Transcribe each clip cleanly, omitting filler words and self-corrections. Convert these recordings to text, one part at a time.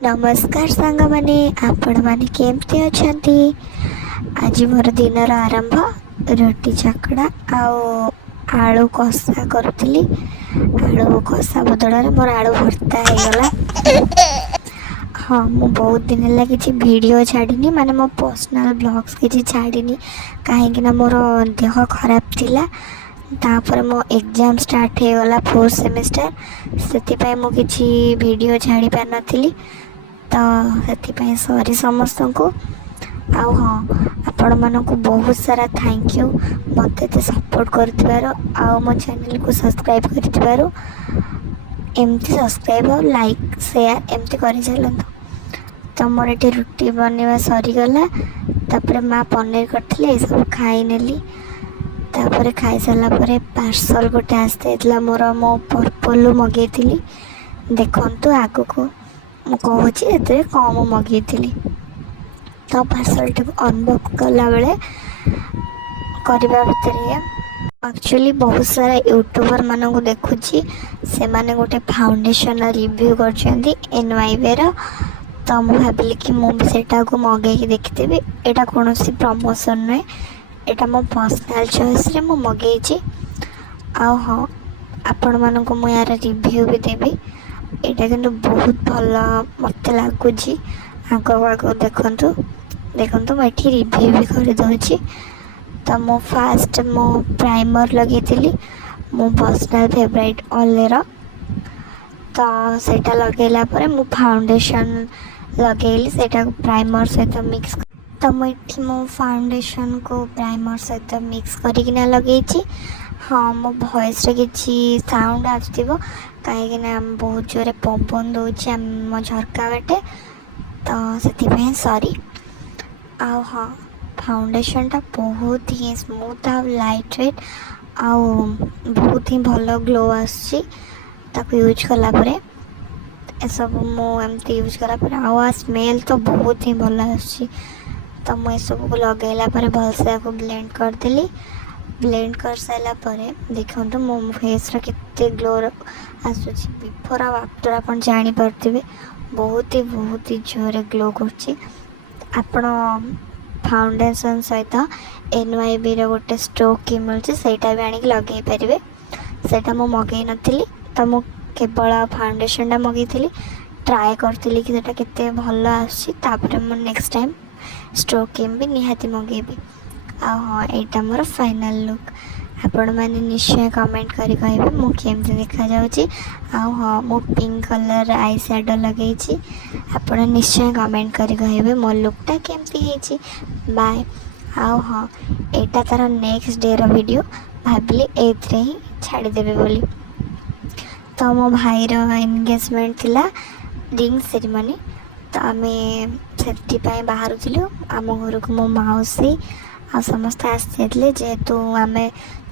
नमस्कार सांग माने आपण माने केमती अछंती। आज मोर दिनर आरंभ रोटी चकड़ा आलू कषा करुली। आलू कषा बदल मोर आलू भर्ता हो गला। हाँ मु बहुत दिन है कि वीडियो छाड़नी माने मो पर्सनल ब्लॉग्स किसी छाड़नी कहीं मोर देह खराब थिला। तापर मो एग्जाम स्टार्ट हो गला फोर्थ सेमिस्टर से मु किसी वीडियो छाड़ी पार नथिली। तो से सॉरी समस्त को आ हाँ आपण मानक बहुत सारा थैंक यू मत सपोर्ट कर मो चैनल को सब्सक्राइब कर एमती सब्सक्राइब और लाइक शेयर एमती कर चलत। तो मोर ये रुटी बनवा सरीगला। तापर माँ पनीर करते सब खाई नेली। तापर खाई सारा पर पार्सल गोटे आसता मोर मो पर्पल मगेली देखु आग को मुझे कम मगेली। तो पार्सल टी अनबॉक्स कला बेले करने भितर एक्चुअली बहुत सारा यूट्यूबर मान को देखुची से माने गोटे फाउंडेशन रिव्यू कर NYB रो। तो मुझे भाविली कि मुझे को मगेकी देखी यहाँ कौन प्रमोशन नुहे यहाँ मो पर्सनल चॉइस रे मु मगेची। आ हाँ आपण मानक मु यार रिव्यू भी देवी। यहाँ कि बहुत भल मत लगुच आग आग देखु देखु मुझे रिव्यू भी करदे। तो मु फास्ट मो प्राइमर लगे मो पर्सनल फेवरेट ऑलेर। तो सेटा लगेला पर मु फाउंडेशन लगेली सेटा प्राइमर सहित मिक्स। तो मुझे मो फाउंडेशन को प्राइमर सहित मिक्स करना लगे। हाँ मो वॉइस रे किसी साउंड आसो कहीं बहुत जोर पवन दौर मो झरका बाटे तो से सॉरी। आ हाँ फाउंडेशन टा बहुत ही स्मूथ आ लाइट वेट आ बहुत ही भल ग्लो आसको यूज कलापर सब मुझे यूज कलापर आ स्मेल तो बहुत ही भल आस। तो मुझे सब को लगेला भलसे को ब्लेंड करदेली। ब्लेंड कर सारा देखो मो फेस के ग्लो आसूँ बिफोर आफ्टर आप जानीपे बहुत ही जोर ग्लो कर। फाउंडेशन सहित NYB रो गोटे स्ट्रोक की मिलूँ सहीटा भी आनिक लगे पारे सेटा मु मगई नी। तो मु केवल फाउंडेशन मगई ट्राए करी कि केते भल आसपर मु नेक्स्ट टाइम स्ट्रोक क्रीम भी निहाती मगेबी। आ हाँ यहाँ मोर फाइनल लुक आपण मैंने निश्चय कमेंट करी कहे मुझे देखा जाऊँगी। आ हाँ मु पिंक कलर आई शैडो लगे आप निश्चय कमेंट करी कहे मो लुकटा केमती बाय। आ हाँ यहाँ तार नेक्स्ट डे रो वीडियो भाविली एथरे ही छाड़देवी बोली। तो मो भाई रो एंगेजमेंट थिला रिंग सेरेमनी। तो आम से बाहर आम घर को मो मौसी आ समस्त आसी जेहेतु आम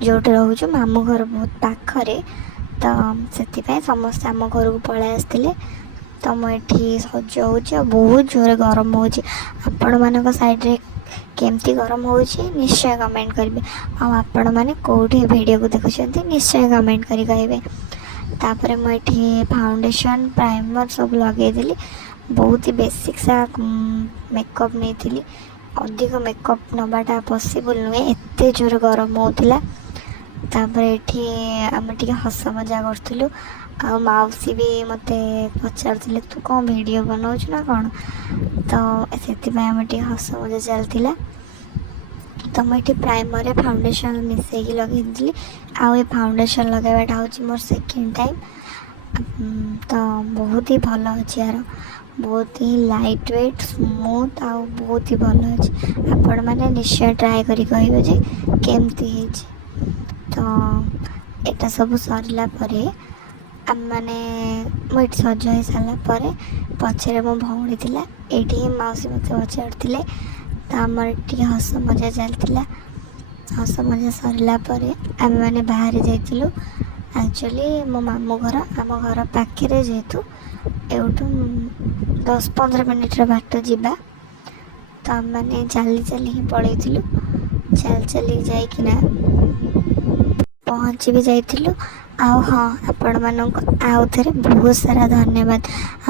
जो रोचु मामू घर बहुत पाखरे तो से समस्त आम घर को पलि आसते। तो मुझे सज हो बहुत जोर गरम होपण मान साइड्रे केमती गरम हो निश्चय कमेंट करेंगे। आपण मैंने कौटे वीडियो को देखुं निश्चय कमेंट करी कहे। तापर मुझे फाउंडेशन प्राइमर सब लगे बहुत ही बेसिक सा मेकअप नहीं अधिक मेकअप नवाटा पॉसिबल नुहे एत जोर गरम होता। तापर ये आम टे हस मजा करूँ आ मौसी भी मत पचार तू कौन वीडियो बनाऊ ना कौन तो से आम टे हस मजा चलता। तो मुझे प्राइमर फाउंडेशन मिसेक लगे आ फाउंडेशन लगेवाटा हूँ मोर सेकेंड टाइम। तो बहुत ही भल अच्छे यार बहुत ही लाइट वेट स्मूथ आ बहुत ही भल अच्छे आपण मैंने निश्चय ट्राए करी कहे जे केमती। तो यहाँ सब सरला आम मैंने मुझे सज हो सारापर पचर मो भौणी थी ये मौसी मत पचार तो आम टे हस मजा चलता। हस मजा सरलापर आम मैंने बाहर जाइलु एक्चुअली मो मामू घर आम घर पाखे जेहेतु एवटू 10-15 मिनिट्र बाट जावा। तो आम मैंने चली चली ही पलू चली चली जाना पहुँची भी जाइलु। ଆଉ ହଁ, ଆପଣମାନଙ୍କୁ ଆଉ ଥରେ ବହୁତ ସାରା ଧନ୍ୟବାଦ।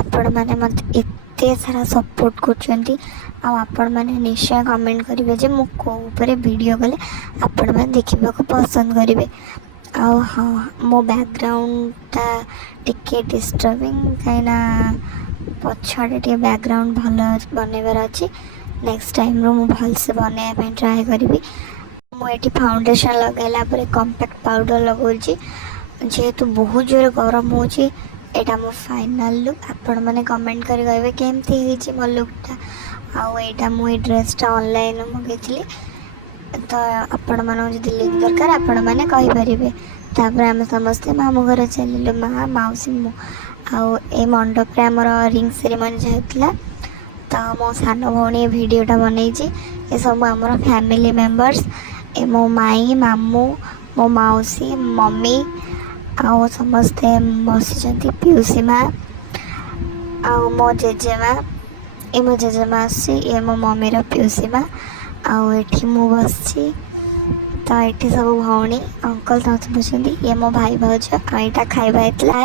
ଆପଣମାନେ ମୋତେ ଏତେ ସାରା ସପୋର୍ଟ କରୁଛନ୍ତି। ଆଉ ଆପଣମାନେ ନିଶ୍ଚୟ କମେଣ୍ଟ କରିବେ ଯେ ମୁଁ କେଉଁ ଉପରେ ଭିଡ଼ିଓ କଲେ ଆପଣମାନେ ଦେଖିବାକୁ ପସନ୍ଦ କରିବେ। ଆଉ ହଁ, ମୋ ବ୍ୟାକ୍ଗ୍ରାଉଣ୍ଡଟା ଟିକେ ଡିଷ୍ଟର୍ବିଂ, କାହିଁକିନା ପଛଆଡ଼େ ଟିକେ ବ୍ୟାକ୍ଗ୍ରାଉଣ୍ଡ ଭଲ ବନେଇବାର ଅଛି। ନେକ୍ସଟ ଟାଇମ୍ରୁ ମୁଁ ଭଲସେ ବନେଇବା ପାଇଁ ଟ୍ରାଏ କରିବି। ମୁଁ ଏଠି ଫାଉଣ୍ଡେସନ୍ ଲଗାଇଲା ପରେ କମ୍ପାକ୍ଟ ପାଉଡ଼ର ଲଗାଉଛି। ଯେହେତୁ ବହୁତ ଜୋରେ ଗରମ ହେଉଛି, ଏଇଟା ମୋ ଫାଇନାଲ୍ ଲୁକ୍। ଆପଣମାନେ କମେଣ୍ଟ କରି କହିବେ କେମିତି ହେଇଛି ମୋ ଲୁକ୍ଟା। ଆଉ ଏଇଟା ମୁଁ ଏଇ ଡ୍ରେସ୍ଟା ଅନଲାଇନ୍ରୁ ମଗାଇଥିଲି। ତ ଆପଣମାନଙ୍କୁ ଯଦି ଲିଙ୍କ୍ ଦରକାର ଆପଣମାନେ କହିପାରିବେ। ତାପରେ ଆମେ ସମସ୍ତେ ମାମୁଁ ଘର ଚାଲିଲୁ, ମାଆ, ମାଉସୀ, ମୁଁ। ଆଉ ଏ ମଣ୍ଡପରେ ଆମର ରିଙ୍ଗ ସେରିମନି ଯାଇଥିଲା। ତ ମୋ ସାନ ଭଉଣୀ ଏ ଭିଡ଼ିଓଟା ବନେଇଛି। ଏସବୁ ଆମର ଫ୍ୟାମିଲି ମେମ୍ବର୍ସ। ଏ ମୋ ମାଇଁ, ମାମୁଁ, ମୋ ମାଉସୀ, ମମି, ଆଉ ସମସ୍ତେ ବସିଛନ୍ତି। ପିଉସୀ ମା' ଆଉ ମୋ ଜେଜେମା, ଏ ମୋ ଜେଜେମା ଆସୁଛି, ଇଏ ମୋ ମମିର ପିଉସୀ ମା'। ଆଉ ଏଠି ମୁଁ ବସିଛି। ତ ଏଠି ସବୁ ଭଉଣୀ, ଅଙ୍କଲ୍ ସମସ୍ତେ ବସିଛନ୍ତି। ଇଏ ମୋ ଭାଇ ଭାଉଜ। ଆଉ ଏଇଟା ଖାଇବା ହେଇଥିଲା।